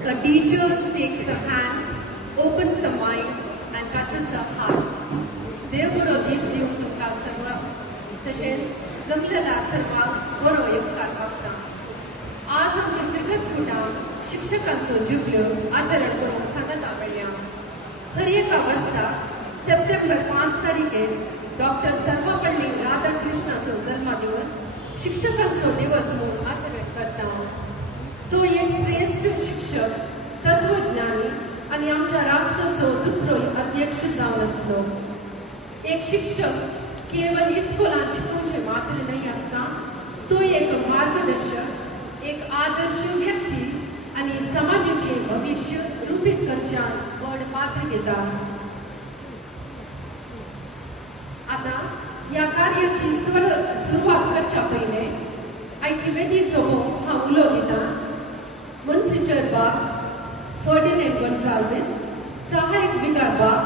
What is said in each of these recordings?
A teacher takes a hand, opens the mind and touches the heart. देव बरो दीस दिवन तुमकां सर्वांक तशेंच जमलेल्या सर्वांक बरो उपकार मागता. आज आमच्या फिरगस स्कुलान शिक्षकांचो जुबल्यो आचरण करूंक सांगत आवडल्या. हर एका वर्सा सप्टेंबर 5 तारीखेर डॉक्टर सर्वपल्ली राधाकृष्णाचो जन्मदिवस शिक्षकांचो दिवस म्हणून आचरण करता. तो एक श्रेष्ठ शिक्षक, तत्वज्ञानी आणि आमच्या राष्ट्राचो दुसरो अध्यक्ष जावन आसलो. एक शिक्षक केवळ इस्कोलान शिकोवचे मात्र नाही आसता, तो एक मार्गदर्शक, एक आदर्श व्यक्ती आणि समाजाचे भविष्य रूपीत करच्यात व्हड पात्र घेता. आता या कार्याची सुरुवात करच्या पयले आयची वेदीचो हांव उलो दिता. मुन्सिपल बाग फर्डिनेंड गोन्साल्वेस, सहायक विकार बाग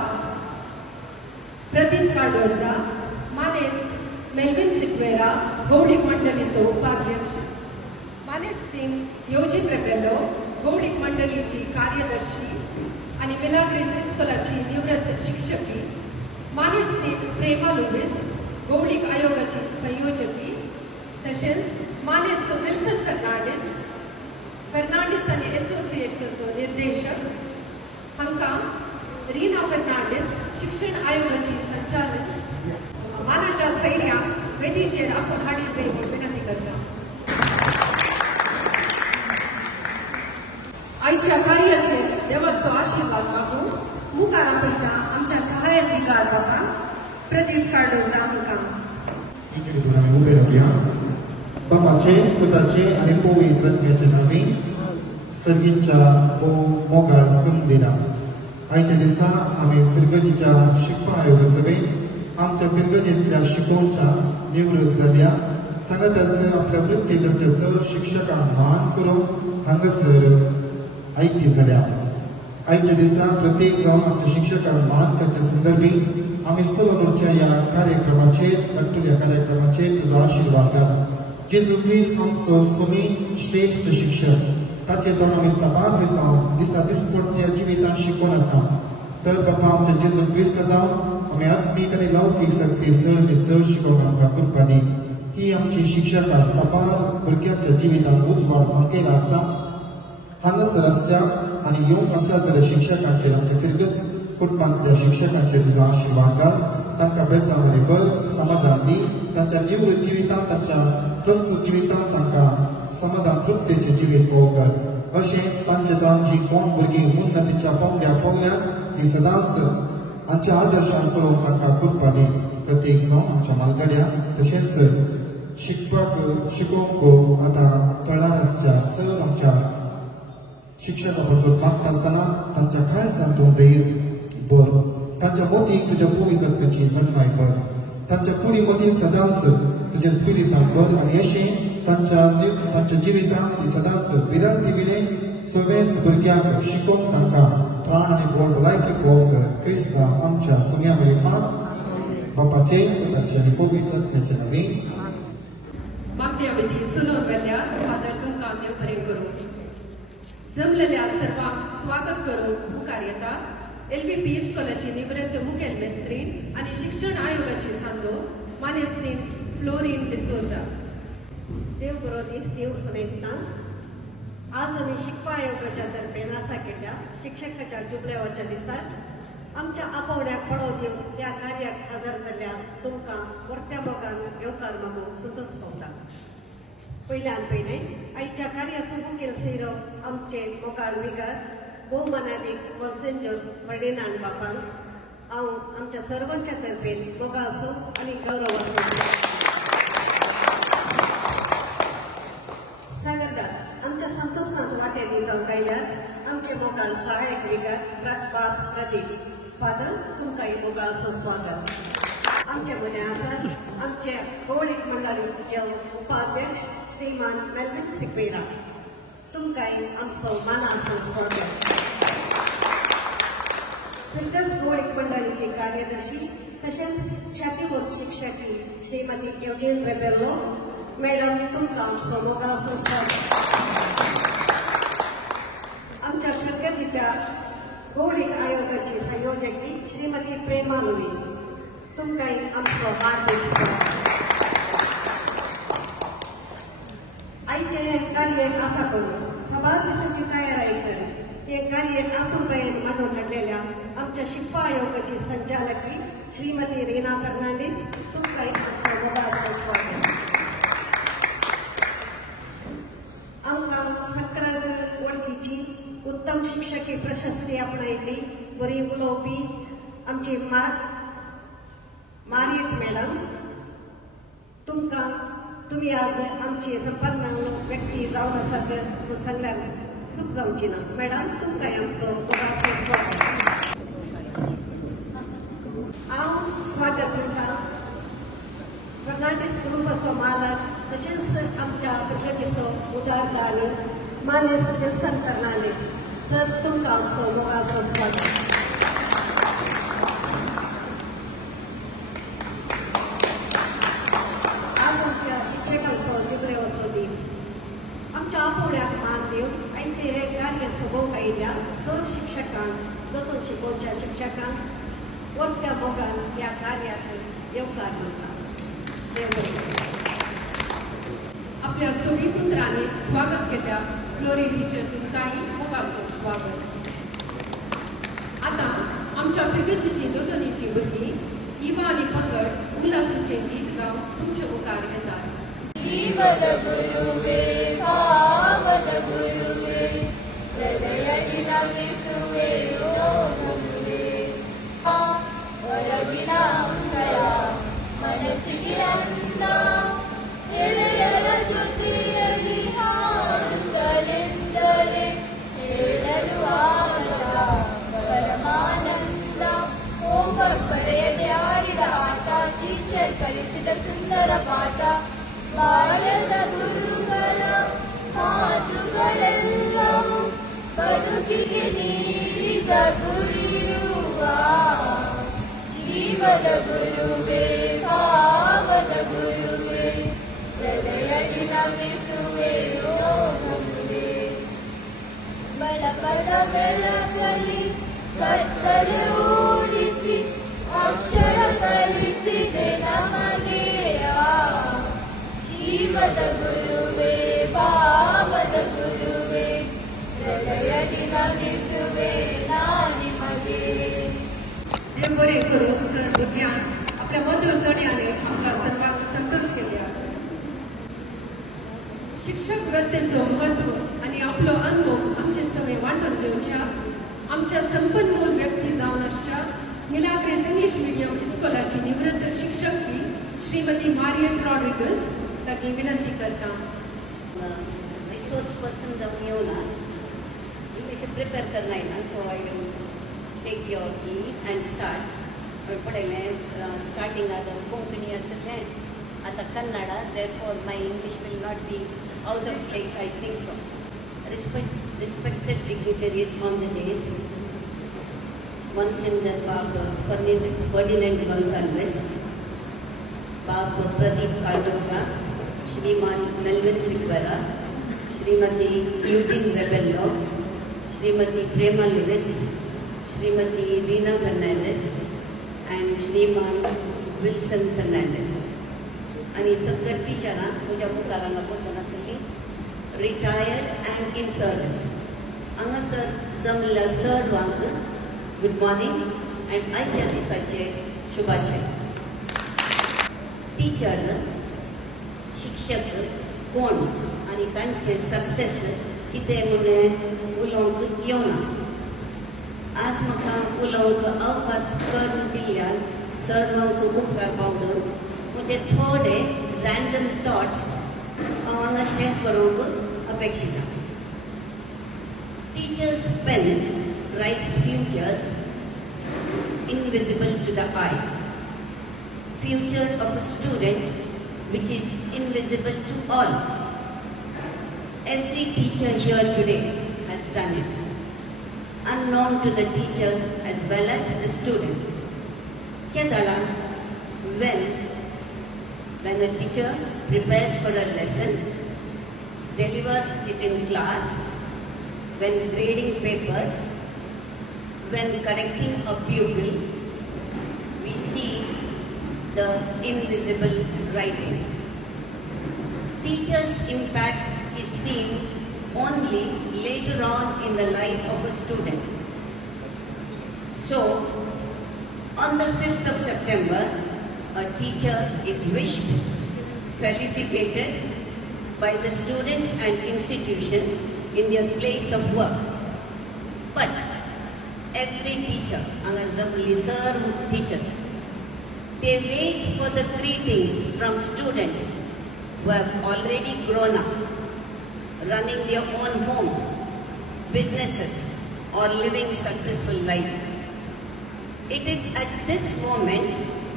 प्रदीप कार्डोजा, मानेस मेल्विन सिक्वेरा, गौडीक मंडळीचो उपाध्यक्ष, मानेस टीम योजिन रेबेलो, गौडीक मंडळीची कार्यदर्शी आणि मिलाग्रेस इस्कोलाची निवृत्त शिक्षकी, मानेस टीम प्रेमा लुईस, गौडीक आयोगाची संयोजकी, तशेंच मानेस विल्सन फर्नांडीस आणि एसोसिएट्सचो निर्देशक, हांकां रीना फर्नांडीस शिक्षण आयोगाची संचालक मानाच्या सैर्याक वेदीचेर आफून हाडी जाय म्हणून विनंती करता. आयच्या कार्याचेर देवाचो आशीर्वाद मागून मुखार आपयता आमच्या सहायक विकार बाबा प्रदीप कार्डोजा हांकां. बाबाचे, पुताचे आणि पवित्र आत्म्याचे नावे सर्गींच्या मोगाळ संदिना. आयच्या दिसा आम्ही फिरगजीच्या शिकपा आयोग सभेत आमच्या फिरगजींतल्या शिकोवच्या निवृत्त जाल्या. सांगत आपल्या वृत्तीत असल्या शिक्षकांक मान करून हांगासर ऐकी जाल्या. आयच्या दिसा प्रत्येक जावन आमच्या शिक्षकांक मान करच्या संदर्भी आम्ही सर्वच्या या कार्यक्रमाचेर नटलेल्या कार्यक्रमाचेर तुजो आशीर्वाद घाल. जेजू ख्रिस्त आमचो समीन श्रेष्ठ शिक्षक, ताचे तोंड आमी सबार दिसा दिसपट्ट्या जिवितांत शिकून आसा. तर बाबा आमच्या जेजू ख्रिस्त जावन आमी आत्मीक आनी लौकीक सक्ती शिकोवंक आमकां कृपा दी. ही आमची शिक्षकां सबार भुरग्यांच्या जिवितांत उजवाड फुंकेला आसता. हांगासर आसच्या आनी येवंक आसा जाल्यार शिक्षकांचेर आमच्या फिरगस कुटुंबांतल्या शिक्षकांचेर तुजो आशीर्वाद घाल. तांकां बेसावणी बर, समाधान दी. तांच्या निवृत्त जिवितांत, तांच्या प्रस्तुत जिवितांत तांकां समाधान तृप्तेचें जिवीत भोग कर. अशें तांचे तांची कोण भुरगीं उन्नतीच्या पावंड्यार पावल्या ती सदांच आमच्या आदर्शान चलोवंक तांकां कृपा दी. प्रत्येक जावन आमच्या मालगड्या तशेंच शिकोवंक आतां तळार आसच्या सर आमच्या शिक्षकां पासून मागता आसतना तांच्या काळजांत तूं धैर्य भर. तांच्या मोतीक तुज्या पवित्र आत्म्याची जणमाय भर. तांच्या कुडी मतीन सदांच तुज्या स्पिरितान भर आनी अशें तांच्या जिवितांत ती सदांच विरांती विणे सवेस्त भुरग्यांक शिकोवंक तांकां त्राण आनी बोड भलायकी फोव कर. क्रिस्ता आमच्या सगळ्या मेरेन बापाचे, पुताचे आनी पवित्र आत्म्याचे नांवे. मागण्या विधी सुनोवन वेल्यार फादर तुमकां देव बरें करूं. जमलेल्या सर्वांक स्वागत करून मुखार येता LBP इस्कोलाची निवृत्त मुखेल मेस्त्रीन आणि शिक्षण आयोगाची सांदो मानेस्तीन फ्लोरीन डिसोजा. देव बरो दीस दिवं सुनेस्ता. आज आम्ही शिकपा आयोगाच्या तर्फे नासा केल्या शिक्षकाच्या जुबल्याच्या दिसाक आमच्या आपोवण्याक पळो दिवंक त्या कार्याक हजर जाल्ल्या तुमकां परत्या मोगान येवकार मागूंक सुतोस पावता. पयल्यान पयले आयच्या कार्याचो मुखेल सोयरो आमचे मोगाळ विकार भोवमानादीक मॉन्सेंजर फर्डिनांड बाबांक हांव आमच्या सर्वांच्या तर्फे मोगाळ असो आनी गौरव असो. सागरदास आमच्या संतोषांत वाटेनी जावंक आयल्यात आमचे मोगाळ सहायक विकार बाब प्रदीप. फादर तुमकांय मोगाळ असो स्वागत. आमच्या मदें आसात आमचे गौडीक मंडळीचे उपाध्यक्ष श्रीमान मेल्विन सिक्वेरा. तुमकांय आमचो मानाचो स्वागत. फिरगस गौडीक मंडळीची कार्यदर्शी तशेंच शातिमोत शिक्षकी श्रीमती योजिन रेबेलो मॅडम तुमकां आमचो मोगाळसो स्वागत. आमच्या फिरगतीच्या गोडीक आयोगाची संयोजकी श्रीमती प्रेमा लुईस तुमकां आमचो हार्दिक स्वागत. आयचे कार्याक आसा करून सभा दिसाची तयारी करून हे कार्याक आपुलबायेन मांडून हाडलेल्या आमच्या शिकपा आयोगाची संचालकी श्रीमती रीना फर्नांडीस तुमकां आमचो मोलाचो स्वागत. आमकां सगळ्यांक वळखीची उत्तम शिक्षकी प्रशस्ती आपणायल्ली बरी उलोवपी आमची मारियट मॅडम तुम्ही आज आमची संपन्न व्यक्ती जावन आसात म्हूण सांगल्यार चूक जावची ना. मॅडम तुमकां आमचो मोलाचो स्वागत. हांव स्वागत करतां फर्नांडीस ग्रुपाचो मालक तशेंच आमच्या भुरग्याचो उदारदार मान्य विल्सन फर्नांडीस सर तुमकां आमचो मोगाचो स्वागत. आज आमच्या शिक्षकांचो जुबलेचो दीस. आमच्या आपोवड्याक मान दिवन आयचे हे कार्य सोबोवंक आयिल्ल्या सर शिक्षकांक दोतोर शिकोवच्या शिक्षकांक वरत्या मोगान ह्या कार्याक येवकार करता. देव बरें. आपल्या सोयीपुत्रांनी स्वागत केल्या फ्लोरी टीचर तुमकांय मोगाचो स्वागत. आता आमच्या फिरगतीची दोतोनीची भुरगीं इवा आनी पंगड उल्हासाचें गीत गावन तुमचे मुखार घेतात. ಕಲಿಸಿದ ಸುಂದರ ಪಾಠ ಬಾಲ್ಯದ ಗುರುಗಳ ಮಾತುಗಳೆಲ್ಲವೂ ಬದುಕಿಗೆ ನೀಡಿದ ಗುರಿಯುವ ಜೀವದ ಗುರುವೇ ಭಾವದ ಗುರುವೇ ಹೃದಯದಿ ನಮಿಸುವೆ ಯೋಗಗುರುವೇ. ಬಡ ಬಡ ಬೆಳಕಲಿ ಕತ್ತಲೆ ಓಡಿಸಿ ಅಕ್ಷರ ಕಲಿಸಿದೆ ನಮಗೆಯ ಜೀವದ ಗುರುವೇ ಭಾವದ ಗುರುವೇ ಹೃದಯದಿ ನಮಿಸುವೆ ನಿಮಗೆ. देव बरें करूं सर भुरग्यांक आपल्या मधुर तोण्याने आमकां सर्वांक संतोष केल्या. शिक्षक वृत्तेचो म्हत्व आनी आपलो अनुभव आमचे सगळे वांटून घेवच्या आमच्या संपन्नमूल व्यक्ती जावन आसच्या मिलाग्रेस इंग्लिश मीडियम इस्कॉलाची निवृत्त शिक्षक श्रीमती मारियट रॉड्रिगस ताकी विनंती करता. रिसोर्स पर्सन जाऊन येऊ ना इंग्लिश प्रिपेअर करना येना so I will take your lead and start. पळयलें स्टार्टींग आतां कोंकणी आसलें आतां Kannada therefore my English will not be out of place I think so. Respected dignitaries on the days, Monsignor Bob Ferdinand Gonsalves, Bob Pradeep Cardoza, Shriman Melvin Sikvara, Shrimati Eugene Rebello, Shrimati Prema Lewis, Shrimati Rina Fernandez, and Shriman Wilson Fernandez. आणि सगळ्या टीचरां तुज्या मुखारांना बसून आसली retired and in service हांगासर जमल्या सर्वांक good morning and आयच्या दिसाचे शुभाशय. Teacher शिक्षक कोण आनी तांचे सक्सेस कितें म्हणून उलोवंक येवना. आज म्हाका उलोवंक अवकाश करून दिल्ल्यान सर्वांक उपकार पावून म्हजे थोडे रँडम थॉट्स हांव हांगा शेअर करूंक अपेक्षिता. Teachers pen writes futures invisible to the eye. Future of a student which is invisible to all. Every teacher here today has done it, unknown to the teacher as well as the student. Kedala, when a teacher prepares for a lesson, delivers it in class, when grading papers, when correcting a pupil, we see the invisible writing. Teacher's impact is seen only later on in the life of a student. So, on the 5th of September, a teacher is wished, felicitated by the students and institution in their place of work. But every teacher, the sir teachers, they wait for the greetings from students who have already grown up, running their own homes, businesses, or living successful lives. It is at this moment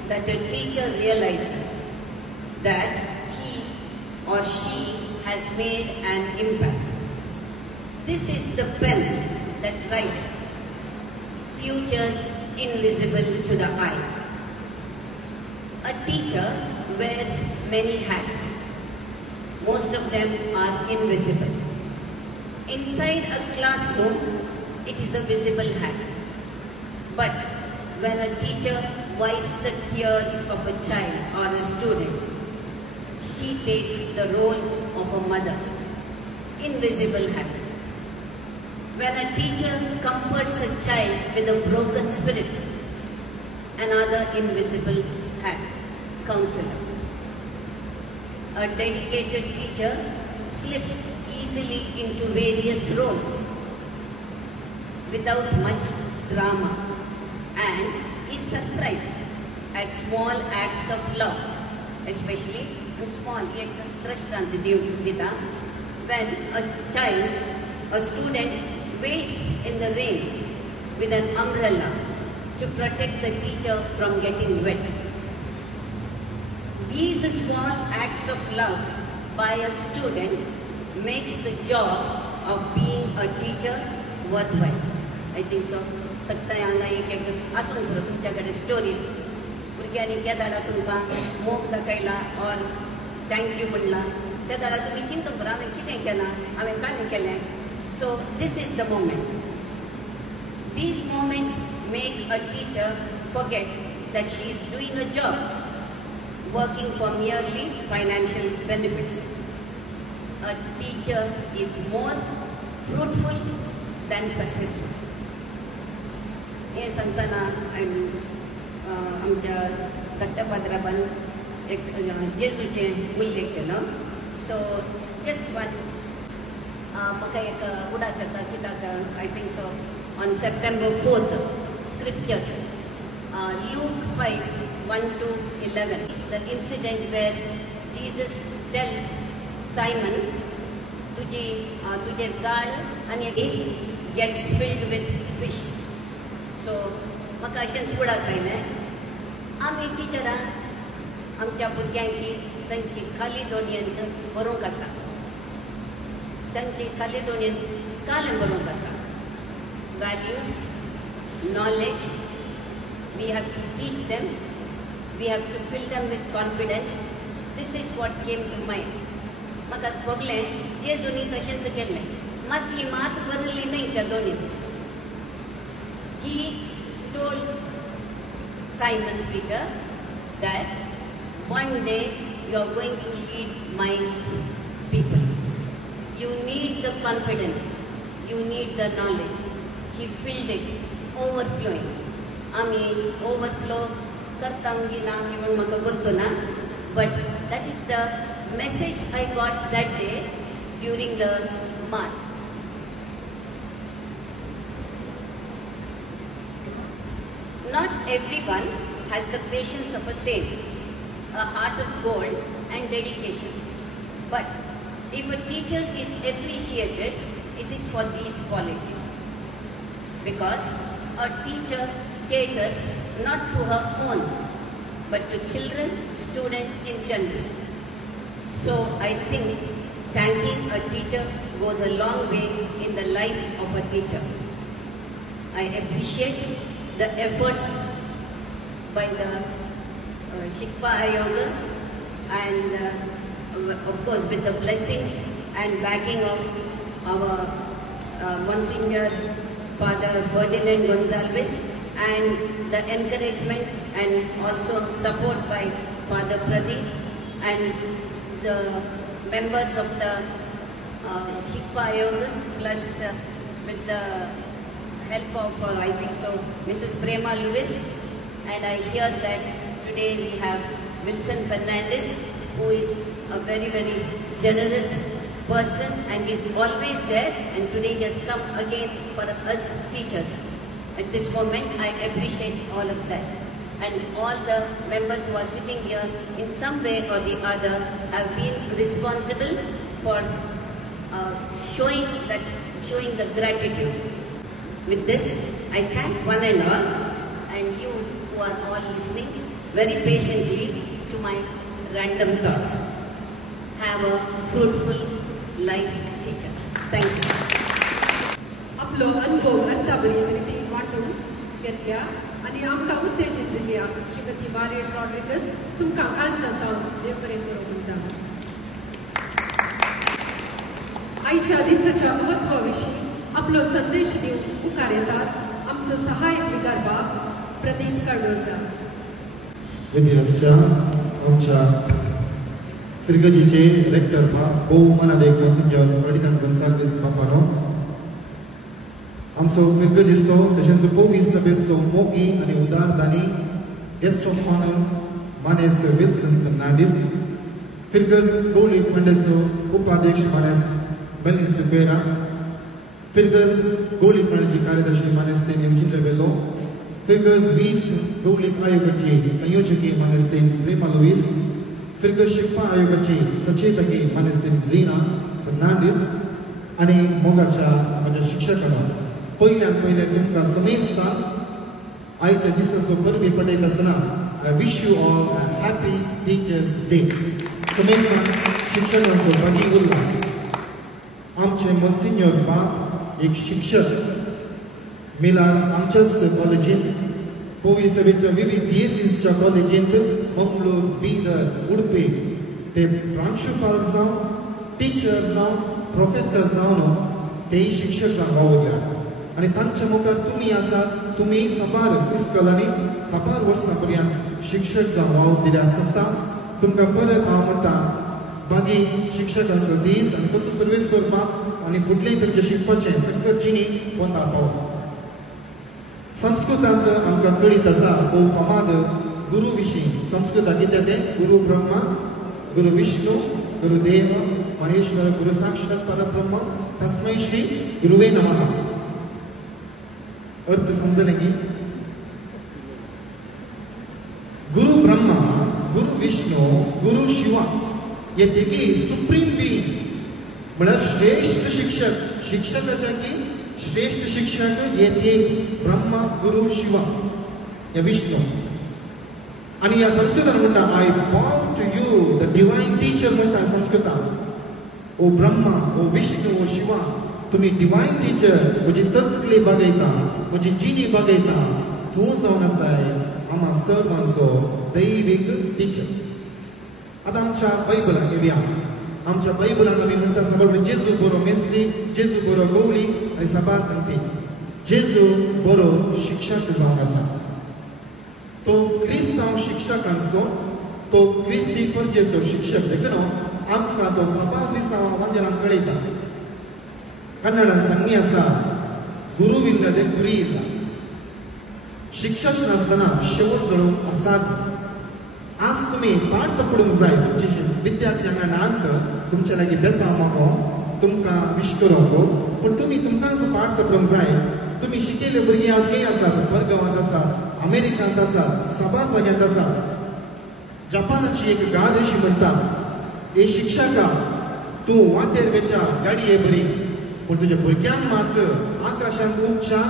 that a teacher realizes that he or she has made an impact. This is the pen that writes, futures invisible to the eye. A teacher wears many hats. Most of them are invisible. Inside a classroom, it is a visible hat. But when a teacher wipes the tears of a child or a student, she takes the role of a mother. Invisible hat. When a teacher comforts a child with a broken spirit, another invisible hat, counselor. A dedicated teacher slips easily into various roles without much drama and is surprised at small acts of love, especially small yet when a student waits in the rain with an umbrella to protect the teacher from getting wet. These small acts of love by a student makes the job of being a teacher worthwhile. I think so. सकता हांगा एक आसून करूं तुमच्याकडे stories भुरग्यांनी त्या दाडा तुमकां मोग दाखयला और थँक्यू म्हणला त्या दाडा तुमी चिंतून करा हांवें कितें केलां हांवें काय केलें so this is the moment these moments make a teacher forget that she is doing a job working for merely financial benefits. A teacher is more fruitful than successful. हे सांगताना आमच्या दत्तपात्राबान एक जेजूचे उल्लेख केलो सो जस्ट वन म्हाका एक उडास येता कित्याक I think so on September 4th scriptures Luke 5:1-11 the incident where Jesus tells Simon तुझे जाळ आणि it gets filled with fish. So म्हाका अशेंच उडास आयलें आमी टिचरां आमच्या भुरग्यांकी तांची खाली दोणयेंत बरोवंक आसा तांची खाली दोणयेंत कालें बरोवंक आसा values, knowledge. We have to teach them. We have to fill them with confidence. This is what came to mind. म्हाका बगलें जेजूनी तशेंच केलें मातशी मात बरयली न्ही त्या दोनीन. He told Simon Peter that one day you are going to lead my people. You need the confidence. You need the knowledge. He filled it, overflowing. आमी overflow करतांगी ना इवन म्हाका गोत्तो ना, but that is the message I got that day during the mass. Not everyone has the patience of a saint, a heart of gold and dedication. But if a teacher is appreciated, it is for these qualities. Because a teacher caters not to her own, but to children, students in general. So I think thanking a teacher goes a long way in the life of a teacher. I appreciate the efforts by the Shikpa Ayoga and of course with the blessings and backing of our Monsignor Father Ferdinand Gonzalez, and the encouragement and also support by Father Pradeep and the members of the Shikpa Yoga, plus with the help of I think so Mrs. Prema Lewis, and I hear that today we have Wilson Fernandez, who is a very generous person and is always there, and today he has come again for us teachers. At this moment I appreciate all of that, and all the members who are sitting here in some way or the other have been responsible for showing the gratitude. With this, I thank one and all, and you who are all listening very patiently to my random thoughts. Have a fruitful life, teachers. Thank you. आपलो अनुभव बरी रीती वाटून घेतल्या आणि आमकां उत्तेजन दिल्या श्रीमती मारियट रॉड्रिगस. तुमकां काळज जाता, देव बरें करूं म्हणटा. आयच्या दिसाच्या महत्वाविशीं आपलो संदेश दिवंक मुखार येतात आमचो सहाय्यक विगारबाब प्रदीप कडोळकर. विद्यार्थ्या आमच्या फिरगजीचे रेक्टर भोव मनादेक मॉन्सिंजर फर्डिनांड गोन्साल्वीस बापानो, आमचो फिरगजीचो तशेंच पोवीस सभेचो मोगी आनी उदारदानी गेस्ट ऑफ ऑनर मानेस्त विल्सन फर्नांडीस, फिरगज गोलीक मंडळाचो उपाध्यक्ष मानेस्त मेलिन सिक्वेरा, फिरगज गोलीक मंडळाची कार्यदर्शी मानेस्तेन एवजीन रेबेलो, फिरगज 20 गोलीक आयोगाची संयोजकी मानेस्तेन प्रेमा लुईस, फिरगज शिकपा आयोगाची सचेतकी मानेस्तेन रीना फर्नांडीस, आनी मोगाच्या म्हज्या शिक्षकांनो, पयल्यान पयले तुमकां समेस्तां आयच्या दिसाचो परबी पळयत आसतना I wish you all a happy teachers day. समेस्तां शिक्षकांचो बरी उल्हास. आमचे मॉन्सिन्योर बाप एक शिक्षक मिलार आमच्याच कॉलेजींत, पोवी सभेच्या विविध DSEच्या कॉलेजींत मंगळूर, बिदर, उडपी ते प्रांशुपाल जावन, टीचर जावन, प्रोफेसर जावन तेय शिक्षक जावन वावुरल्या. आनी तांच्या मुखार तुमी आसात. तुमी सबार इस्कॉलांनी सबार वर्सां पर्यंत शिक्षक जावन वावर दिले आसता. तुमकां परत हांव म्हणटा बागी शिक्षकांचो दीस आनी कसो सर्वीस करपाक आनी फुडलें तुमचें शिकपाचें सकट जिणी वता पावो. संस्कृतांत आमकां कळीत आसा भोव फामाद गुरू विशीं. संस्कृतांत कितें तें गुरू ब्रह्मा, गुरू विष्णू, गुरू देव महेश्वर, गुरू साक्षात परब्रह्म, तस्मै श्री गुरुवे नमः. अर्थ समजलें की गुरू ब्रह्मा, गुरू विष्णू, गुरू शिवा हे तिघी सुप्रीम बीइंग म्हळ्यार श्रेष्ठ शिक्षक. शिक्षकाच्या की श्रेष्ठ शिक्षक हे एक ब्रह्मा, गुरू, शिवा हे विष्णू. आणि या संस्कृतान म्हणटा I bow to you the divine teacher म्हणटा संस्कृतान. ओ ब्रह्मा, ओ विष्णू, ओ शिवा, तुम्ही डिवायन टीचर, म्हजी तकली बागयता, म्हजी जिणी बागयता, तूं जावन आसाय आम्हा सर्वांचो दैवीक टीचर. आतां आमच्या बायबलाक येवया. आमच्या बायबलाक आमी म्हणटा साबार जेजू बरो मेस्त्री, जेजू बरो गवळी आनी साबार सांगती. जेजू बरो शिक्षक जावन आसा. तो क्रिस्तांव शिक्षकांचो, तो क्रिस्ती परजेचो शिक्षक देखून आमकां तो साबार दिसा वांजेलांक कळयता. कन्नडान सांगणी आसा गुरुविಲ್ಲದೆ ಗುರಿ ಇಲ್ಲ. शिक्षक नासतना शेवट जळोवंक असाध्य. आज तुम्ही पाठ पडूंक जाय. तुमचे विद्यार्थ्यांक नांत तुमचे लागीं बेसांव मागो, तुमकां विश करूंक, पूण तुमी तुमकांच पाठ पडूंक जाय. तुमी शिकिल्ले भुरगीं आज खंय आसात? परगांवांत आसात, अमेरिकांत आसात, साबार जाग्यांत आसात. जपानाची एक गाद अशी म्हणटा, ए शिक्षका तूं वाटेर वेचा गाडये बरी, पूण तुज्या भुरग्यांक मात्र आकाशांत उंच्या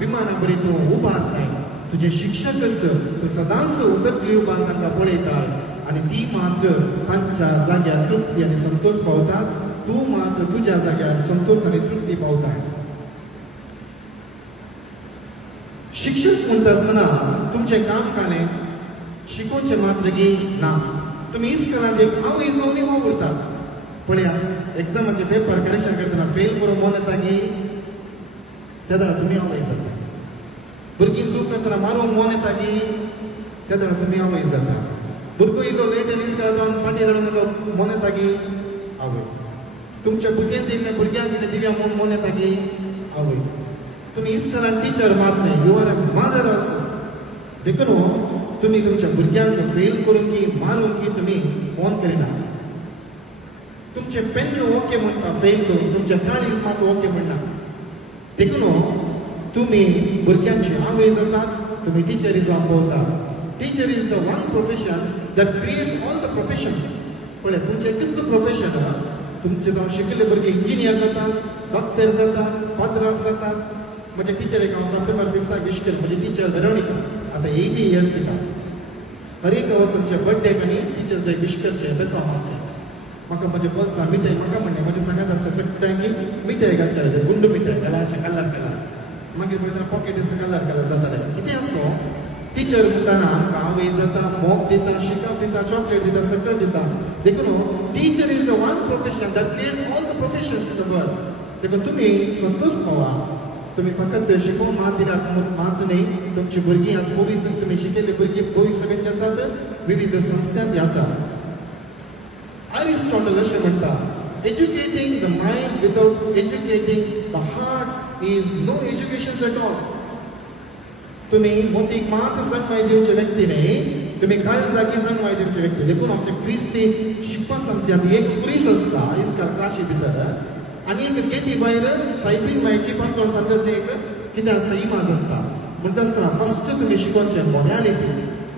विमाना बरी तूं उबारताय. तुजे शिक्षकच तूं सदांच उदकली उबार तांकां पळयताय आनी ती मात्र तांच्या जाग्यार तृप्ती आनी संतोष पावतात. तूं मात्र तुज्या जाग्यार संतोष आनी तृप्ती पावताय. शिक्षक म्हणटा आसतना तुमचें काम कांय शिकोवचें मात्र की ना. तुमी इस्कॉलांत एक आवय जावन वावुरतात. पळया एग्जामाचे पेपर करेक्शन करतना फेल करून मन येता की तेदळा तुमी आवय जाता भुरगीं सूख करतना मारूंक मोन येता की तेदळा तुमी आवय जाता भुरगो इल्लो लेट एलीस काळान पाटी धरून मोन येता की आवय तुमच्या बुद्दीन दिल्ल्या भुरग्यांक इल्लें दिव्या म्हूण मोन येता की आवय तुमी इस्कॉलान टीचर मारले you are a mother also देखून तुमी तुमच्या भुरग्यांक फेल करून की मारून की तुमी मोन करिना तुमचे पेन ओके म्हणटा फेल करून तुमच्या काळीज मात ओके म्हणना देखून तुमी भुरग्यांची आवय जातात तुमी टिचरीजाक भोंवतात teacher is the one profession that creates all the professions पळय तुमचें कितलें प्रोफेशन तुमचे जावं शिकले भुरगे इंजिनियर जातात डॉक्टर जातात पाद्राक जातात म्हज्या टिचरीक हांव सप्टेंबर 5 विश केलें म्हजी टिचर वेरोनिका आतां 80 इयर्स तिका हर एक वर्साच्या बर्थडेक आनी टिचर्स डे विश करचें बेसांव मारचें म्हाका म्हजे पल्सां मिठाई म्हाका म्हणलें म्हजें सांगात आसता सगळ्यांक मिठाई घालचे गुंड मिठाई घालाचें कलर मागीर पळयतना पॉकेट कलर जातालें कितें आसो टीचर म्हणटाना आवय जाता मोग दिता शिकप दिता चॉकलेट दिता सगळें दिता देखून teacher is the one profession that creates all the professions in the world देखून तुमी संतोष पावा तुमी फकत शिकोवन मात दिनात मात न्ही तुमची भुरगीं आज पोलीस तुमी शिकयल्ली भुरगीं पोलीस सगळ्यांत आसात विविध संस्थांत आसात एरिस्टॉटल अशें म्हणटा educating the mind without educating the heart is no education at all तुमी मोतीक मात जन्माय दिवचे व्यक्ती न्ही तुमी काळजागी जन्माय दिवचे व्यक्ती देखून आमच्या क्रिस्ती शिकपा संस्थांत एक पुरीस आसता इस्काल काशी भितर आनी एक गेटी भायर सायबीन मायची पांचवण सांगचे एक कितें आसता इमाज आसता म्हणटा आसतना फस्ट तुमी शिकोवचें मॉरॅलिटी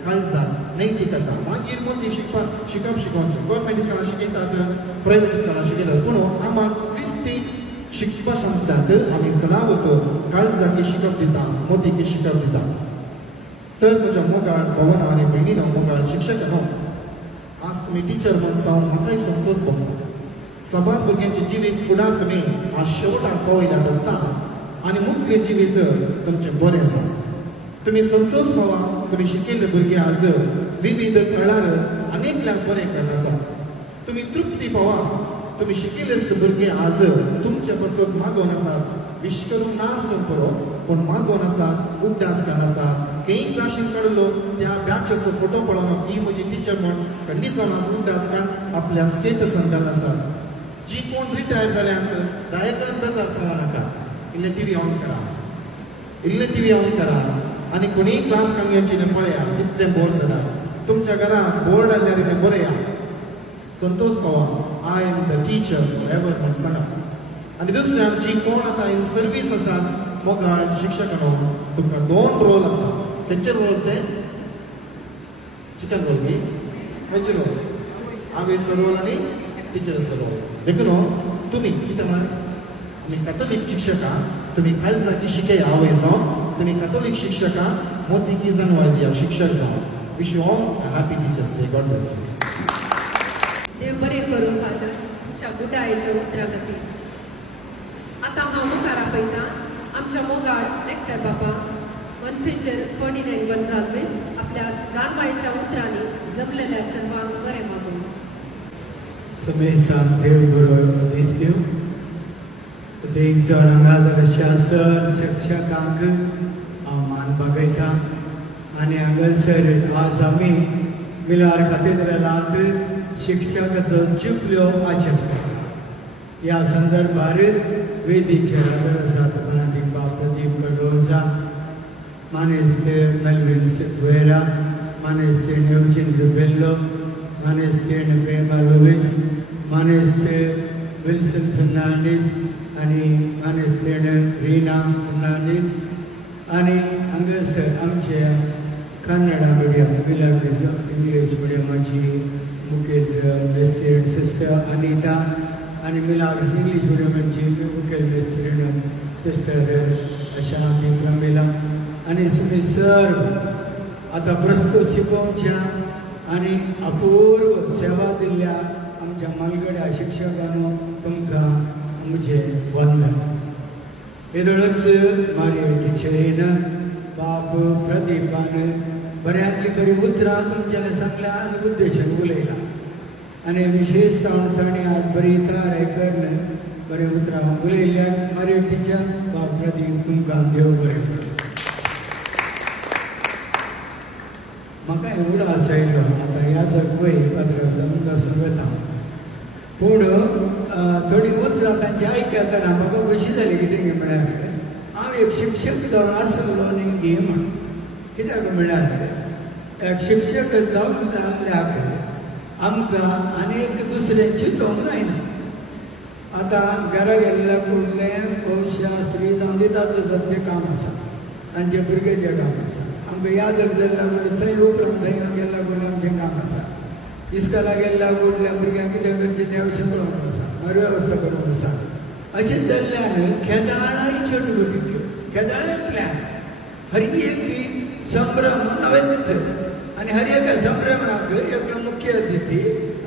काळजाक नैतिकता मागीर मोती शिकप शिकोवचें गव्हर्मेंट इस्कालां शिकयतात प्रायवेट इस्कालां शिकयतात पूण आमाक क्रिस्ती शिकपा संस्थांत आमी सदांच काळजाकी शिकप दिता मोतीकी शिकप दिता तर म्हज्या मोगाळ भवना आनी भयणीन मोगाळ शिक्षक न्हू आज तुमी टीचर म्हणून जावन म्हाकाय संतोष भोगता सबार भुरग्यांचें जिवीत फुडार तुमी आज शेवटाक पळयल्यात आसता आनी मुख्य जिवीत तुमचें बरें आसा तुमी संतोष पावा तुमी शिकयल्ले भुरगे आज विविध कळार अनेकल्यांक बरें करन आसा तुमी तृप्ती पावा तुमी शिकयले भुरगे आज तुमचे पासून मागोवन आसात विश करून ना संपरो पूण मागोवन आसात उड्डास कान आसात केई क्लासीन काडलो त्या बॅचचो फोटो पळोवन ही म्हजी टिचर म्हण खंडी जावन आज उड्डास कान आपल्या स्टेटसान घालून आसात जी कोण रिटायर जाल्यांक दायकान बेजार करा नाका इल्ले टीव्ही ऑन करा इल्ले टीव्ही ऑन करा आनी कोणीय क्लास कामग्यांची पळया कितले बोर जातात तुमच्या घरांत बोर्ड आसल्यार बरया संतोष पावा I am the teacher forever म्हण सांगा आनी दुसऱ्यान जी कोण आतां इन सर्वीस आसात मोगाळ शिक्षक न्हू तुमकां 2 रोल आसा खंयचे रोल ते चिकन रोल न्ही खंयचे रोल आवेचो रोल आनी टिचर्सचो रोल देखून तुमी कितें म्हण तुमी कॅथोलीक शिक्षका तुमी काळजाकी शिकय आवय जावन तुमी कॅथोलीक शिक्षका मोतीकी जाणवाय दिया शिक्षक जावन wish you all a happy teachers day God bless you देव बरें करूं फादर तुमच्या गुडायेच्या उतरा खातीर आतां हांव मुखार आपयतां आमच्या मोगाळ रेक्टर बाबा मॉन्सिंजर फर्डिनॅंड गोन्जाल्वीस आपल्या जाणवायेच्या उतरांनी जमलेल्या सर्वांक बरें मागून समेस्तान देव बरो दीस दिव एक जण हांगा जाल्यार शासन शिक्षकांक हांव मान बागयतां आनी हांगासर आज आमी मिलार खातेद्रांत शिक्षकाचो जुबल्यो आचरण करता ह्या संदर्भार वेदीचे हजर आसात मनादीक बाब प्रदीप कडोळसा मानेस्ते मेल्विन गुएरा मानेस्ते नेवचिंद्र बेल्लो मानेस्ते प्रेमा लुईस मानेस्ते विल्सन फर्नांडीस आनी मानेस्ते रीना फर्नांडीस आनी हांगासर आमचे कन्नडा मिडियम मिलर इंग्लीश मिडियमाची मुखेल मेस्त्री सिस्टर अनिता आनी मिलार इंग्लीश मिडियमाची मुखेल मेस्त्री सिस्टर शांती प्रमिला आनी तुमी सर्व आतां प्रस्तुत शिकोवच्या आनी अपूर्व सेवा दिल्ल्या आमच्या मालगड्या शिक्षकांनो तुमकां आमचे वंदन येदोळच मारी टिचरीन बाब प्रदीपान बऱ्यांतली बरी उतरां तुमच्यानी सांगल्या आनी उद्देशान उलयला आनी विशेषता ताणें आज बरी तयारी करून बरें उतरां उलयल्ल्याक मारी टिचर वा प्रदीप तुमकां देव बरें करूं. म्हाका एवढो आसयलो आतां ह्या जगवय पात्रांव जमलो वता पूण थोडी उतरां तांची आयकतना म्हाका कशी जाली कितें म्हळ्यार हांव एक शिक्षक जावन आसलो न्ही घे म्हण. कित्याक म्हळ्यार एक शिक्षक जावन जाल्ल्याक आमकां आनीक दुसरें चिंतोवंक जायना. आतां घरा गेल्ल्या कुडलें भविश्या स्त्री जावन दितात तें काम आसा तांचे भुरग्याचें काम आसा. आमकां यादक जाल्ल्या कडे थंय उपरांत थंय गेल्ल्या कडे आमचें काम आसा. इस्कॉला गेल्ल्या कडल्या भुरग्यांक कितें करचें तें अशें पळोवप आसा वेवस्था करप आसा. अशें जाल्ल्यान केदाळाय चटवटीक केदाळाय प्लॅन हर एक संभ्रम नवेच आनी हर एका संभ्रमाक एक मुख्य अतिथी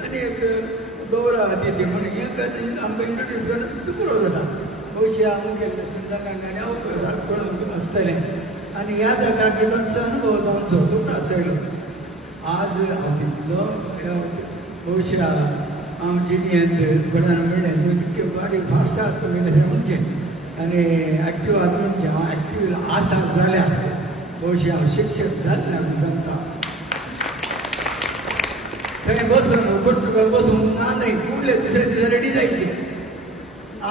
आनी एक गौरव अतिथी म्हणून हें आमकां इंट्रोड्यूस करून चुकलो जाता. पयशे मुखेल जाणांक आनी कोण आसतलें आनी ह्या जाग्यार तितलोसो अनुभव जावचो तुका आसयलो. आज हांव तितलो पयशे आमची जिणेंत कोणान म्हणलें इतके बारीक फास्ट आहात तुमी अशें म्हणचें आनी एक्टीव आहात म्हणचें. हांव एक्टीव आसा जाल्यार पयशे हांव शिक्षक जाल्ल्याक जमता. थंय बसून पोर्तुगल बसून ना न्हय फुडले दुसरे दीस रेडी जायचे.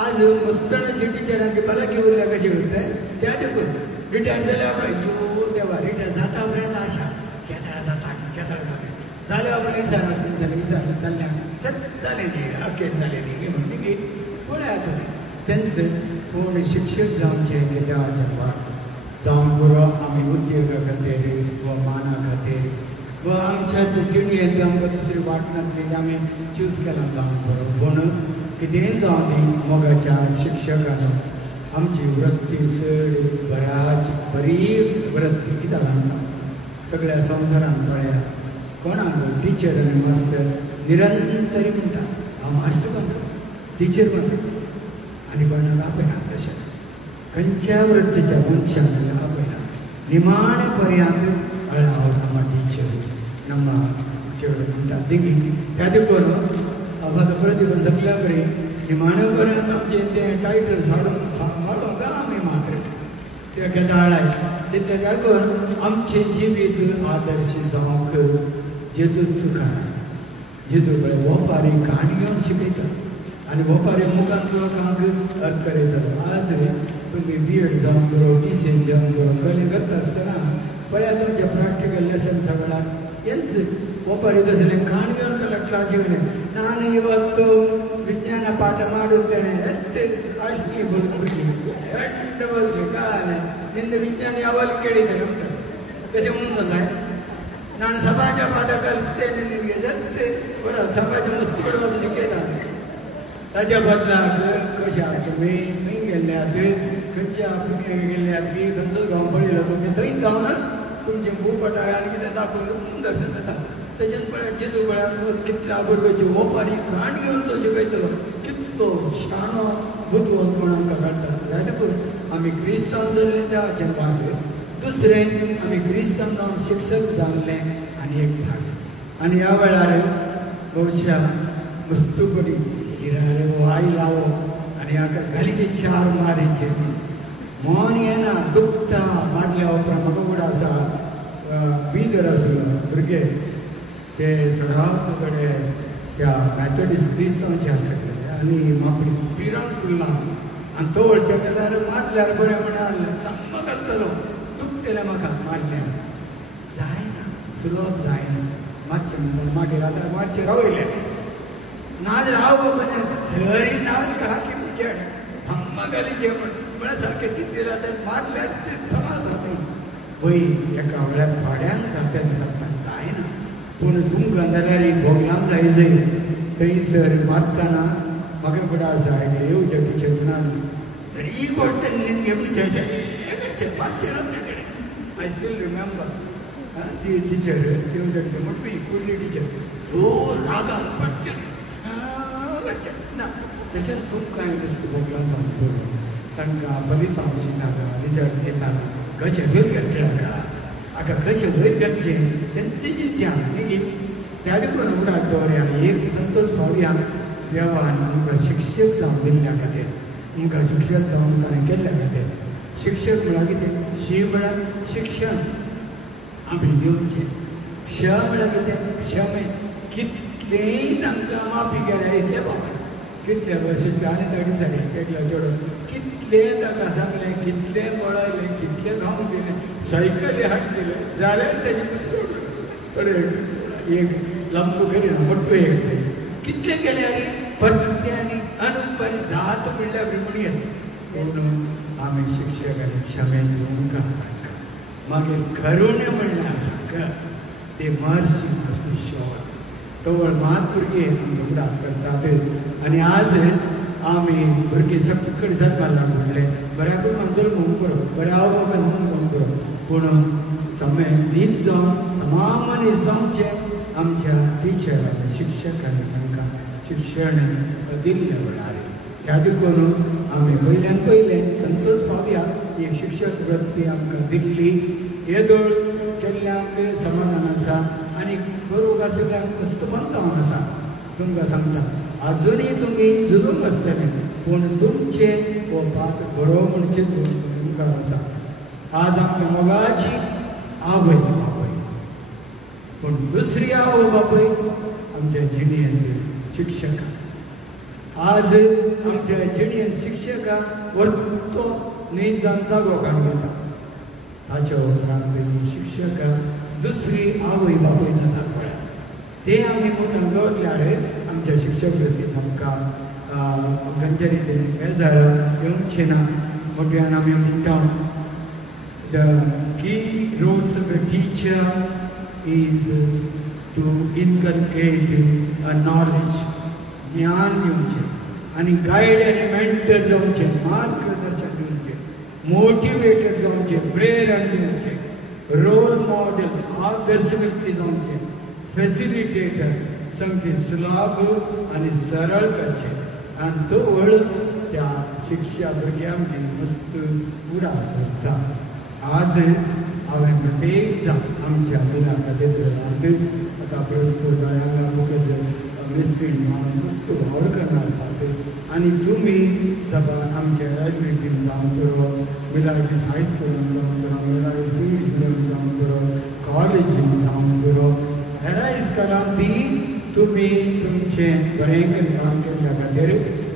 आज मस्तणाची टिचरांची भलायकी उरल्या कशी उरताय त्या देखून रिटायर जाल्या यो देवा रिटायर जाता पर्यंत आशा केदार जाता केदार जालें जाल्या उपरांत विचारना तुमच्यानी विचारना जाल्ल्याक सत जालें न्ही अखेर जालें न्ही म्हणटा की कोण येतलें तेंच कोण शिक्षक जावचे देवाचें वाट जावं बरो आमी उद्योगा खातीर वा माना खातीर वा आमच्याच जिणेंत आमकां दुसरी वाट नासली आमी चूज केला जावं बरो. पूण कितेंय जावं न्ही मोगाच्या शिक्षकान आमची वृत्ती चड बरी वृत्ती कित्याक लागता सगळ्या संवसारांत पळया कोणाक टिचर आनी मास्टर निरंतरी म्हणटा हांव मास्टर बनता टिचर बनता आनी कोणाक आपयना. तशें खंयच्या वृत्तीच्या मनशाक आपयना. निमाणे पर्यांत हांव ನಮ್ಮ टीचर ನಮ್ಮ टीचर म्हणटा देगीत त्या देखून प्रतिबंध सगल्या कडेन निमाणे पर्यंत आमचें तें टायटल सांबाळूंक काय आमी मात्र त्या केदाळाय तें लागून आमचें जिवीत आदर्श जावंक जेतून चुकाना जेतून कडेन वोपारी काणी घेवन शिकयतात आनी वोपारी मुखांत लोकांक अर्थ करयतात. आज तुमी B.Ed जावन बरो TCS जावन बरो कले करता आसतना पळया तुमच्या प्रॅक्टिकल लेसन सगळ्याक हेंच वोपारी तसलें काण घेवन कला क्लासीक ನಾನು ಇವತ್ತು ವಿಜ್ಞಾನ ಪಾಠ ಮಾಡುತ್ತೇನೆ ಎತ್ತೆ ಅಷ್ಟಲಿ ಬದುಕಿ ದೊಡ್ಡ ಬದುಕಿ ಕಾಲ ನಿಂದ ವಿಜ್ಞಾನ ಯಾವಾಗ ಕೇಳಿದ್ದೇನೆ ಉಂಟ ಕಸಿ ಮುಂದೆ ನಾನು ಸಮಾಜ ಪಾಠ ಕಲಿಸ್ತೇನೆ ನಿನಗೆ ಸತ್ತೆ ಬರ ಸಮಾಜ ಮಸ್ತ್ ಕೊಡುವುದು शिकयताले ताच्या बदलाक कशें तुमी खंय गेल्ल्यात खंयच्या गेल्ल्यात बी खंयचो गांव पळयलो तुमी थंय गांवना तुमचे भूपटाय आनी कितें दाखोवन दर्शन जाता. तशेंच पळय जेजू पळयाक कितल्या बरोबरची ओपारी काण घेवन तो शिकयतलो कितलो शाणो बुदवंत म्हूण आमकां काडटा. ह्या देखून आमी क्रिस्तांव जाल्ले देवाचें भाग दुसरें आमी क्रिस्तांव जावन शिक्षक जाल्ले आनी एक भाग आनी ह्या वेळार भविश्या मस्त करी हिरारे वाय लावप आनी हाका घालीचे चार मारीचे मन येना दुखता मारल्या उपरांत म्हाका फुडें आसा बिदर आसलो भुरगे ते सडावत कडेन त्या मॅथोडिस्ट क्रिस्तांवचे आसतले आनी आपली पिरांक फुल्ला आनी तो वळचे जाल्यार मारल्यार बरें म्हणाल सामको घालतलो दुखतलें म्हाका मारल्यार जायना सुलभ जायना मातशें म्हणून मागीर आतां मातशें रावयलें नाज राव जरी नाज कहा की पिचड हम्मा घालीचे म्हळ्यार सारकें तितले आतां मारल्यार ते समाज जातलो पळय एका वेळार थोड्यांक जाता सांगता जायना. पूण तुमकां जाल्यार भोगलांक जाय जंय थंयसर मारतना म्हाका फुडें आसा येवचे टिचर म्हणाली जरी कोण न्हिदचे मातशें रमले कडेन आय स्टील रिमेंबर ती टिचर येवचे मोठी कुर्ली टिचर हो रागान पडचे ना तशेंच खूब कांय वस्तू भोगलांक दवरलो तांकां फलितांव शिकतालो रिजल्ट दितालो कशें वयर करचें हाका कशें वयर करचें तेंची चिंत्या न्ही त्या देखून उडाक दवरया एक संतोश भावया देवान आमकां शिक्षक जावन दिल्ल्या खातीर, आमकां शिक्षक जावन ताणें केल्ल्या खातीर. शिक्षक म्हळ्यार कितें? शी म्हळ्यार शिक्षण आमी दिवचें. क्ष म्हळ्यार कितें? क्षमे. कितलेंय तांकां माफी केल्यार इतलें बाबा कितले वर्ष आनी 30 जाली एकल्या चेडून कितलें ताका सांगलें, कितलें पळयलें, कितलें खावंक दिलें, सायकली हाड दिलें जाल्यार तेजे सोडून थोडे एक लंब करिना मोठो एक कितलें केलें रे पत्त्यांनी अनुपरी जात म्हणल्यार म्हणून पूण आमी शिक्षकांनी क्षमेन दिवंक तांकां. मागीर करुणे म्हणलें आसा ते मर्सी मस्ट बी शोर्ट. तवळ मात भुरगीं आमकां उडास करतात. आनी आज आमी भुरगीं सकयल जल्माक लागले बऱ्या करून जल्म करप, बऱ्या आवय बापायन म्हणून करप, पूण समय न्हीद जावन तमामानी जावचें आमच्या टिचर आनी शिक्षकांनी तांकां शिक्षण दिल्लें वेळार. त्या देखून आमी पयल्यान पयलें संतोश पावया एक शिक्षक वृत्ती आमकां दिल्ली. येदोळ केल्ल्यांक समाधान आसा आनी करूंक आशिल्ल्यांक वस्तुबंधावन आसा. तुमकां सांगता आजुनूय तुमी झुजूंक आसतले पूण तुमचे हो पात बरो म्हणचे तुमकां आसा. आज आमच्या मोगाची आवय बापूय पूण दुसरी आवय बापूय आमच्या जिणेंत शिक्षक. आज आमच्या जिणेंत शिक्षकाक वर्तो न्हीद जावन जागो काडून घेता. ताच्या उपरांत ही शिक्षकाक दुसरी आवय बापूय जाता पळय. ते आमी म्हणून दवरल्यार आमच्या शिक्षक वृत्तीन आमकां खंयच्या रितीन बेजार येवचें ना. मोठ्यान आमी म्हणटा the key roles of the teacher is to inculcate a knowledge, ज्ञान दिवचें आनी गायड आनी मेंटर जावचें, मार्गदर्शन दिवचें, मोटिवेटर जावचें, प्रेरण दिवचें, रोल मॉडेल आदर्श व्यक्ती जावचें, फॅसिलिटेटर सामकें सुलभ आनी सरळ करचें. आनी तो वळ त्या शिक्षा भुरग्यांक मस्त उडास उरता. आज हांवें प्रत्येक जाण आमच्या मुलाखतींत आतां प्रस्तूत हांगा मुखेल मिस्त्री मस्त वावर करणार आसात आनी तुमी जबान आमच्या राजनितीन जावन बरो, मिलाग्रीस हायस्कुलान जावन बरो, मिलाग्रीस इंग्लीश मिडियम जावन बरो, कॉलेजीन जावन बरो, हेरा इस्कॉलांनी तुमी तुमचें बरें काम केल्ल्या खातीर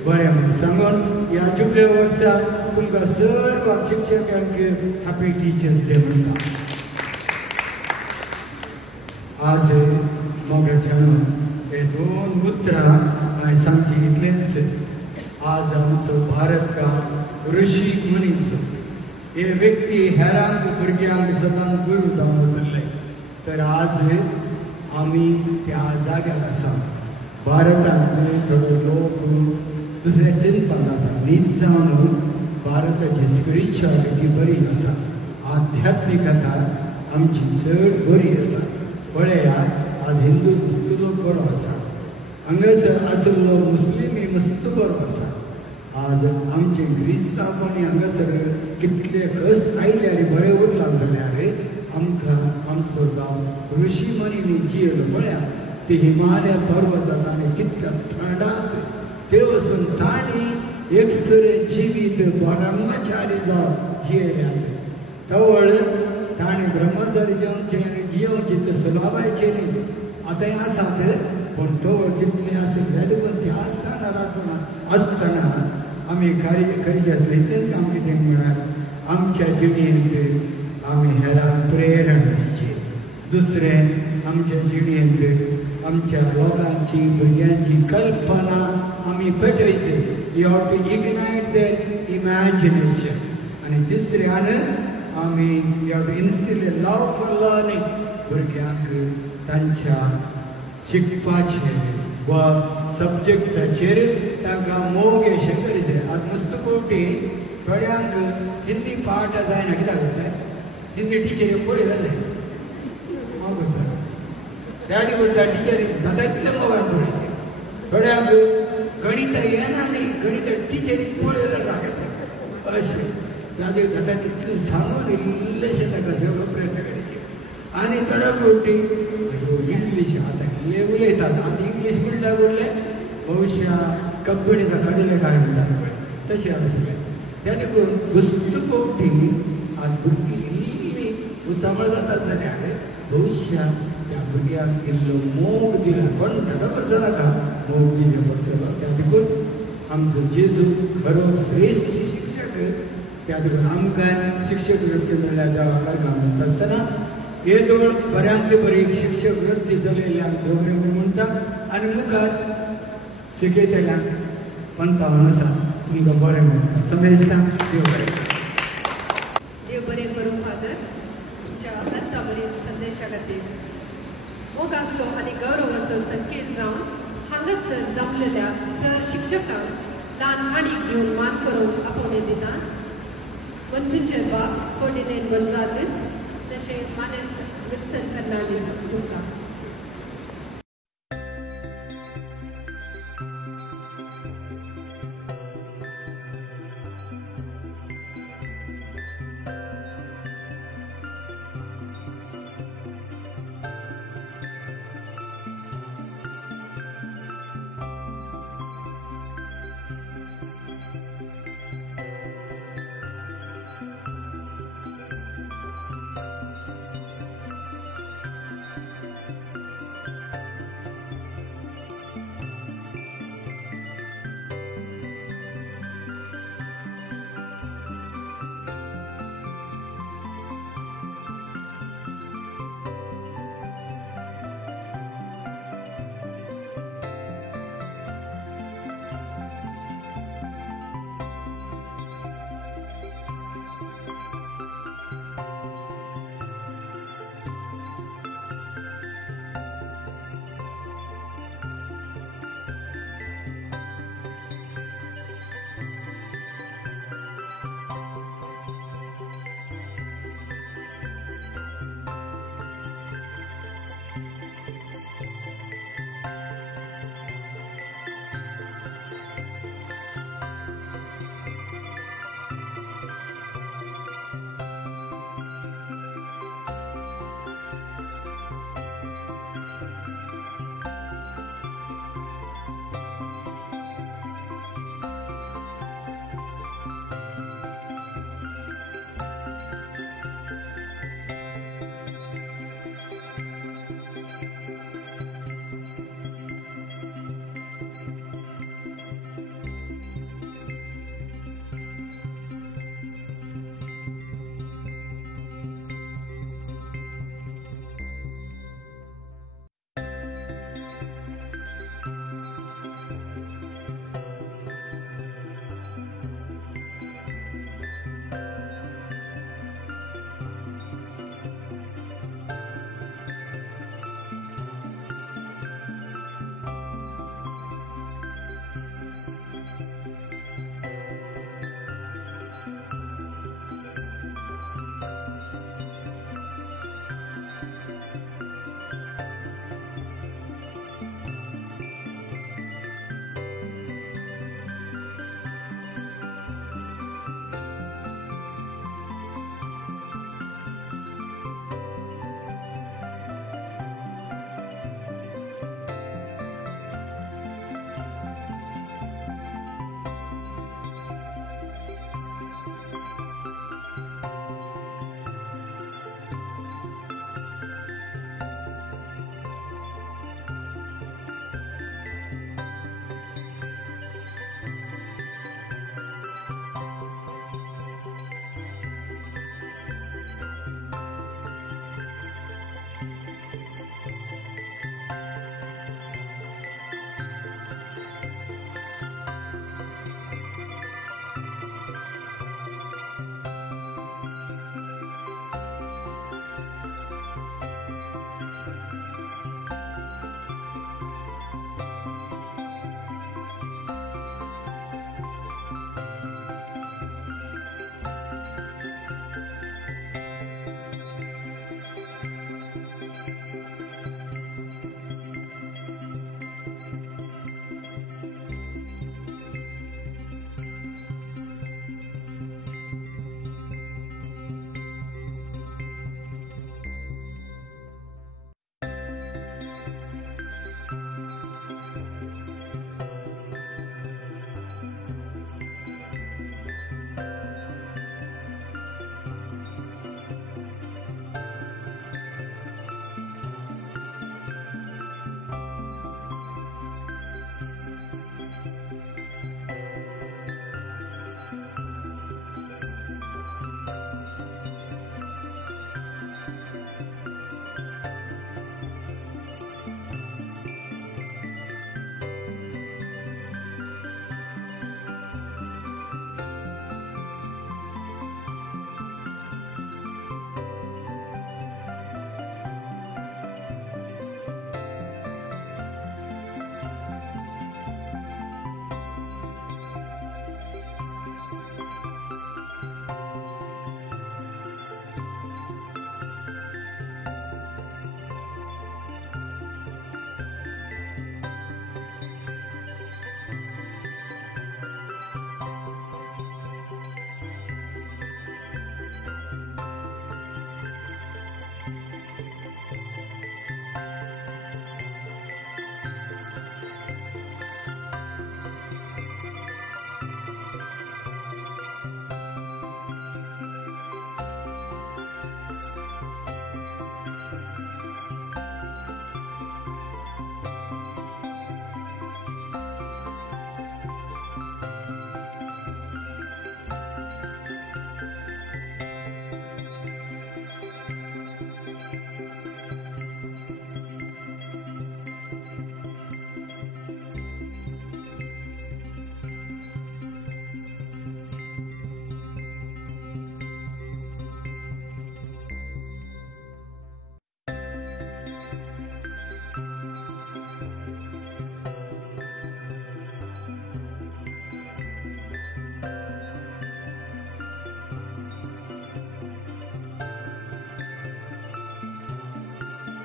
बरें म्हूण सांगून ह्या जुबले वर्सा तुमकां सर्व शिक्षकांक हॅपी टिचर्स डे म्हणटा. आज मोगाच्यान हे 2 उतरां हांवें सांगची इतलेंच. आज आमचो भारत गांव ऋषी मुनीचो हे व्यक्ती हेरांक भुरग्यांक सदांच गुरू जावन आसले तर आज आमी त्या जाग्यार आसा. भारतांत थोडे लोक दुसऱ्या चिंतपाक आसा. न्हीद जावन भारताची स्पिरिच्युअलिटी बरी आसा, आध्यात्मिकता आमची चड बरी आसा. पळयात आज हिंदू मस्त लोक बरो आसा, हांगासर आशिल्लो मुस्लिमूय मस्त बरो आसा. आज आमचे क्रिस्तांवांनी हांगासर कितले कस आयल्यार बरें उरलां जाल्यार आमकां आमचो गांव ऋषी मुनींनी जियेलो. पळयात ते हिमालय पर्वतांत आनी कितल्या थंडांत ते वचून तांणी एकसुरे जिवीत ब्रह्मचारी जावन जियेल्यात. तवळ ताणें ब्रह्मचारी जेवचें आनी जियोवचें ते सुलभायचें न्ही. आतांय आसात पूण तवळ जितलें आशिल्लें देखून ते आसतना आमी खरी आसली तेंच काम कितें म्हळ्यार आमच्या जिणेंत आमी हेरांक प्रेरण दिवचें. दुसरें आमच्या जिणेंत आमच्या लोकांची भुरग्यांची कल्पना आमी पेटयची. You have to ignite their imagination. आनी तिसऱ्यान आमी you have to instil a love for learning. भुरग्यांक तांच्या शिकपाचें वा सब्जेक्टाचेर तांकां मोग येशें करीचें. आज मस्त कोटी थोड्यांक हिंदी पाठ जायना कित्याक करता हिंदी टिचरी पळयला जाय हांव करता त्या करता टिचरी जाता तितलें मोबायल पळयचे. थोड्यांक गणित येना न्ही गणित टिचरी पळयला राग येता अशें जाता तितलें सांगून इल्लेशें ताका सगळो प्रयत्न करचे. आनी थोड्या कोटी इंग्लीश आतां इल्लें उलयतात. आतां इंग्लीश म्हणल्यार उरलें भविष्यात कब्बडीचा कडेले काय म्हणतात पळय तशें आसलें. त्या देखून घुस्त पोवटी आज भुरगीं इल्ली उचामळ जातात जाल्यार भविष्यात त्या भुरग्याक इल्लो मोग दिला. पण धडो करचो नाका, मोग दिवचो पडटलो. त्या देखून आमचो जेजू खरो श्रेश्ठ शिक्षक. त्या देखून आमकां शिक्षक वृत्ती म्हणल्यार देवाकार काम आसतना हे दोन बऱ्यांतली बरी शिक्षक वृत्ती चलयल्ल्यान दवरे म्हूण म्हणटा. आनी मुखार शिकयतल्यांक पंतावन्न आसा. तुमकां बरें म्हणटा. समजता. देव बरें. देव बरें करूं फादर तुमच्या अंतावरील संदेशा खातीर. मोगाचो आनी गौरवाचो संकेत जावन हांगासर जमलेल्या सर शिक्षकांक ल्हान खाणीक घेवन मान करून आपोवणें दितात. मनसूंचेर बाब फर्डिनेंड गोन्जाल्वीस तशेंच मानेस्त विल्सन फर्नांडीस तुमकां.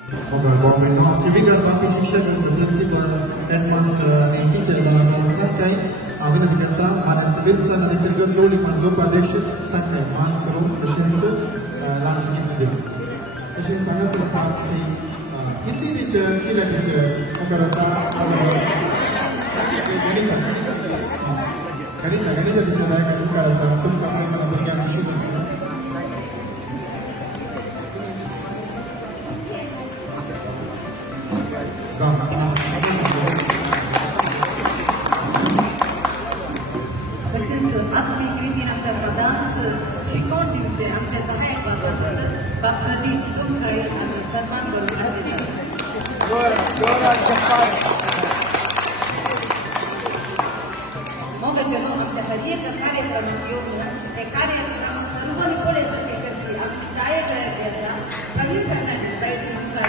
आमचे वेगळे बाकी शिक्षक प्रिन्सिपल हेडमास्टर आणि टीचर जातात काही विनंती करता मानस विल्सन आणि फिरगज लोली उपाध्यक्ष तांकां मान करून तशेंच ल्हानशें गिफ्ट दिवं तशेंच हांगासर आसा आमची हिंदी टीचर शिला टीचर मुखार आसा गणिता टीचर मुखार आसा तुमकां भुरग्यांक शिकून तसेच आत्मीक रितीन आमकां सदांच शिकवण दिवचे आमचे सहाय्यक बाब आसात बाब प्रदीप तुमकां सन्मान करून मोगाचे लोक आमच्या हर एक कार्यक्रमात येऊन हे कार्यक्रम सर्वांनी पळयसारखे करची आमची छायाग्राहक आसा प्रवीण फर्नांडीस ताई तुमकां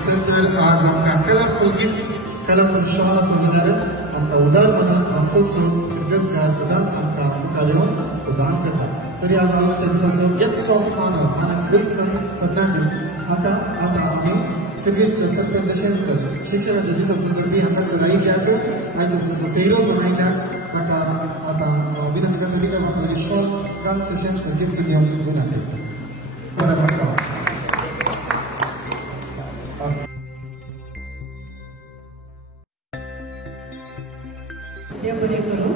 सर तर आज आमकां कलरफुल गिफ्ट्स कलरफुल शॉल सजयल्यार आमकां उदार मनान आमचो सदांच आमकां मुखार येवन उदार करता तरी आज आमच्या दिसाचो गेस्ट ऑफ ऑनर मानस विल्सन फर्नांडीस हाका आतां आमी फिरगेच्या तर्फे तशेंच शिक्षणाच्या दिसा संदर्भी हांगासर आयिल्ल्याक आयच्या दिसाचो सैरो जावन आयिल्ल्याक ताका आतां विनंती करता की म्हाका शॉल घाल तशेंच गिफ्ट दिवंक विनंती बरें म्हाका देव बरें करूं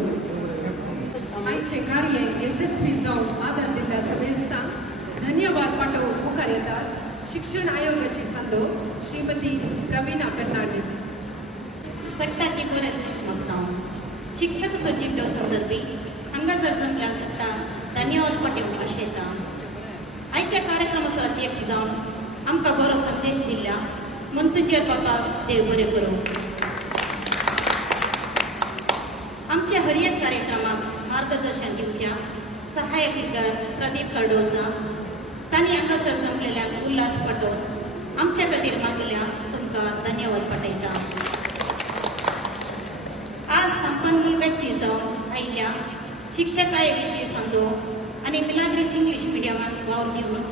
आयचे कार्य यशस्वी जावन आदार दिल्ल्या समेस्तांक धन्यवाद पाठवून मुखार येतात शिक्षण आयोगाची संदो श्रीमती प्रवीणा फर्नांडीस सक्ताची परत दिसता शिक्षक सचिव संदर्भी हांगासर जमल्या सक्ता धन्यवाद पाठवूंक आशेता आयच्या कार्यक्रमाचो अध्यक्ष जावन आमकां बरो संदेश दिल्या मुन्सिपल बापाक देव बरें करूं आमच्या हर एक कार्यक्रमाक मार्गदर्शन दिवच्या सहाय्यक प्रदीप कडोसा तांणी हांगासर जमलेल्यांक उल्हास पाठोवन आमच्या खातीर मागल्या तुमकां धन्यवाद पाठयता आज संपन्न व्यक्ती जावन आयिल्ल्या शिक्षक आयोगाची संदो आनी मिलाग्रीस इंग्लीश मिडियमांत वावर दिवन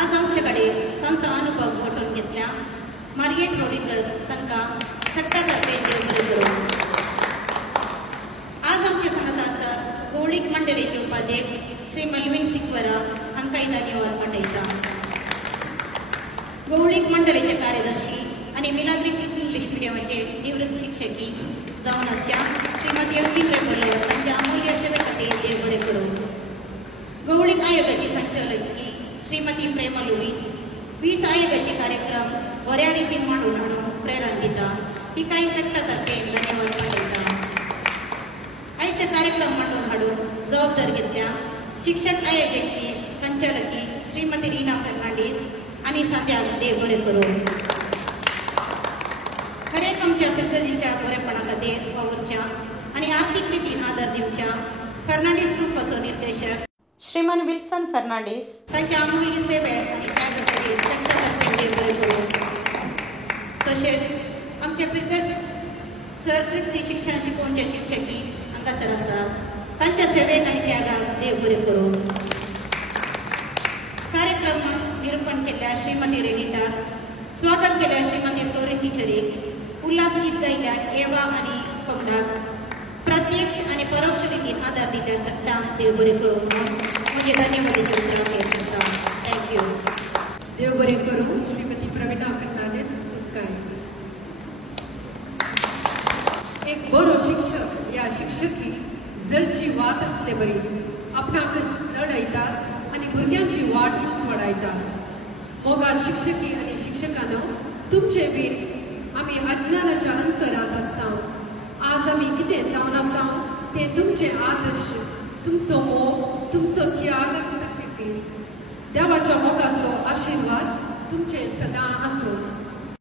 आज आमचे कडेन तांचो अनुभव वांटून घेतल्या मार्गेट रॉड्रिगस तांकां सक्ता तर्फे देव बरें करूं आज आमचे सांगत आसात गवळीक मंडळीचे उपाध्यक्ष श्री मल्विन सिक्वरा हांकांय धन्यवाद पाठयता गवळीक मंडळीचे कार्यदर्शी आनी मिलाग्रीस इंग्लीश मिडियमाचे निवृत्त शिक्षकी जावन आसच्या श्रीमती अवनी प्रेमोले तांच्या अमूल्य सेवे खातीर देव बरें करूं गवळीक आयोगाची संचालकी श्रीमती प्रेमा लुईस 20 आयोगाचे कार्यक्रम बऱ्या रितीन मांडून हाडून प्रेरणा दिता ही काही सक्ता तर्फे धन्यवाद पाठयता आयचे कार्यक्रम मांडून हाडून जबाबदार घेतल्या शिक्षक आयोजकी संचालकी श्रीमती रीना फर्नांडीस आनी सद्याक देव बरें करूं खरेंच आमच्या फिरगजीच्या बरेपणा खातीर वावरच्या आनी आर्थीक रितीन आदार दिवच्या फर्नांडीस ग्रुपाचो निर्देशक श्रीमान विल्सन फर्नांडीस तांच्या अमूल्य सेवे आनी त्यागा खातीर सक्ता तर्फे देव बरें करूं तशेंच आमच्या फिरगज सर क्रिस्ती शिक्षण शिकोवचे शिक्षकी हांगासर आसात तांच्या सेवेक आनी त्यागाक देव बरें करूं कार्यक्रमाक निरूपण केल्ल्या श्रीमती रेनिटाक स्वागत केल्या श्रीमती फ्लोरिन टिचरीक उल्हास गीत गायल्या एवा आनी पंगडाक प्रत्यक्ष आनी परोक्ष रितीन आदार दिल्ल्या सक्तांक देव बरें करूं म्हजे धन्यवादाचे उतरां करता थँक्यू देव बरें करूं श्रीमती प्रवीणा फर्नांडीस तुमकां एक बरो शिक्षक या शिक्षकी जडची वाट असले बरी आपणाक जड येतात आनी भुरग्यांची वाट वाडयतात मोगाळ शिक्षकी आनी शिक्षकांनो तुमचे बीन आमी अज्ञानाच्या अंतरांत आसता आज आमी कितें जावन आसा ते तुमचे आदर्श तुमचो मोग तुमचो त्याग सॅक्रिफायस देवाच्या मोगाचो आशिर्वाद तुमचे सदां आसूं